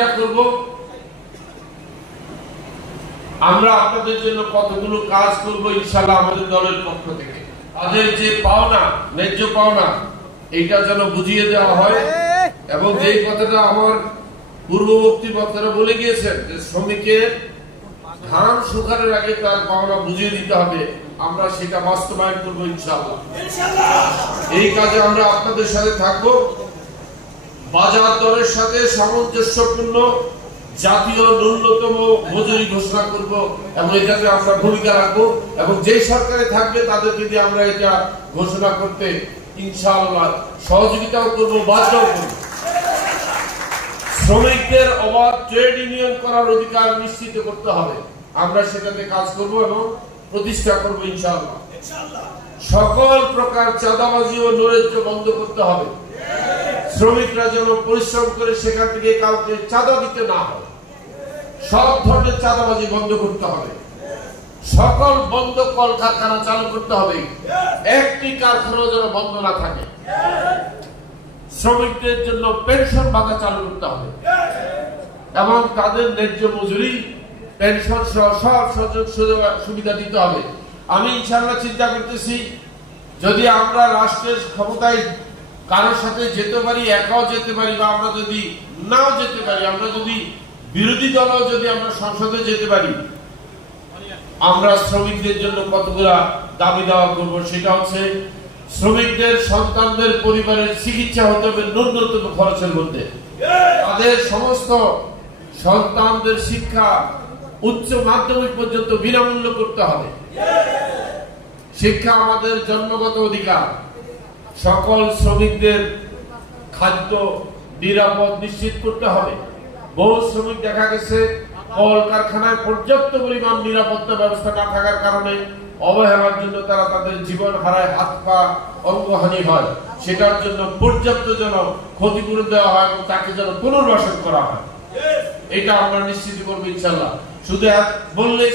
যেটা করব, আমরা আপনাদের জন্য কতগুলো কাজ করব ইনশাআল্লাহ আমাদের দলের পক্ষ থেকে। তাদের যে পাওনা, ন্যায্য পাওনা, এটা যেন বুঝিয়ে দেওয়া হয়। এবং যে কথাটা আমার পূর্ববর্তী বক্তারা বলে গিয়েছেন যে শ্রমিকের ধান শুকানোর আগে তার পাওনা বুঝিয়ে দিতে হবে, আমরা সেটা বাস্তবায়ন করবো ইনশাআল্লাহ। এই কাজে আমরা আপনাদের সাথে থাকবো। বাজার দরের সাথে সামঞ্জস্যপূর্ণ জাতীয় ন্যূনতম মজুরি ঘোষণা করব এবং এটাতে আমরা ভূমিকা রাখবো এবং যে সরকারে থাকবে তাদেরকে দিয়ে আমরা এটা ঘোষণা করতে ইনশাআল্লাহ সহযোগিতাও করবো, বাধ্যও করবো। শ্রমিকদের অবাধ ট্রেড ইউনিয়ন করার অধিকার নিশ্চিত করতে হবে, আমরা সেটাতে কাজ করব এবং প্রতিষ্ঠা করবো ইনশাআল্লাহ। সকল প্রকার চাঁদাবাজি ও নৈরাজ্য বন্ধ করতে হবে। শ্রমিকরা যেন পরিশ্রম করে সেখান থেকে কাউকে চাঁদা দিতে না হয়। সব ধরনের চাঁদাবাজি বন্ধ করতে হবে। সকল বন্ধ কলকারখানা চালু করতে হবে, একটি কারখানা যেন বন্ধ না থাকে। শ্রমিকদের জন্য পেনশন ভাতা চালু করতে হবে এবং তাদের ন্যায্য মজুরি, পেনশন সহ সব সুযোগ সুবিধা দিতে হবে। আমি ইনশাআল্লাহ চিন্তা করতেছি, যদি আমরা রাষ্ট্রের ক্ষমতায় কারোর সাথে যেতে পারি, একাও যেতে পারি, বা আমরা যদি নাও যেতে পারি, আমরা যদি বিরোধী দলও যদি আমরা সংসদে যেতে পারি, আমরা শ্রমিকদের জন্য কতগুলা দাবি দেওয়া করবো। সেটা হচ্ছে শ্রমিকদের সন্তানদের পরিবারের চিকিৎসা হতে হবে ন্যূনতম খরচের মধ্যে। তাদের সমস্ত সন্তানদের শিক্ষা উচ্চ মাধ্যমিক পর্যন্ত বিনামূল্য করতে হবে। শিক্ষা আমাদের জন্মগত অধিকার। সকল শ্রমিকদের খাদ্য নিরাপদ নিশ্চিত করতে হবে। বহু শ্রমিক দেখা গেছে কলকারখানায় পর্যাপ্ত পরিমাণ নিরাপত্তা ব্যবস্থা না থাকার কারণে অবহেলার জন্য তারা তাদের জীবন হারায়, হাত পা অঙ্গহানি হয়। সেটার জন্য পর্যাপ্ত যেন ক্ষতিপূরণ দেওয়া হয় এবং তাকে যেন পুনর্বাসন করা হয়, এটা আমরা নিশ্চিত করবো ইনশাআল্লাহ। শুধু বললেই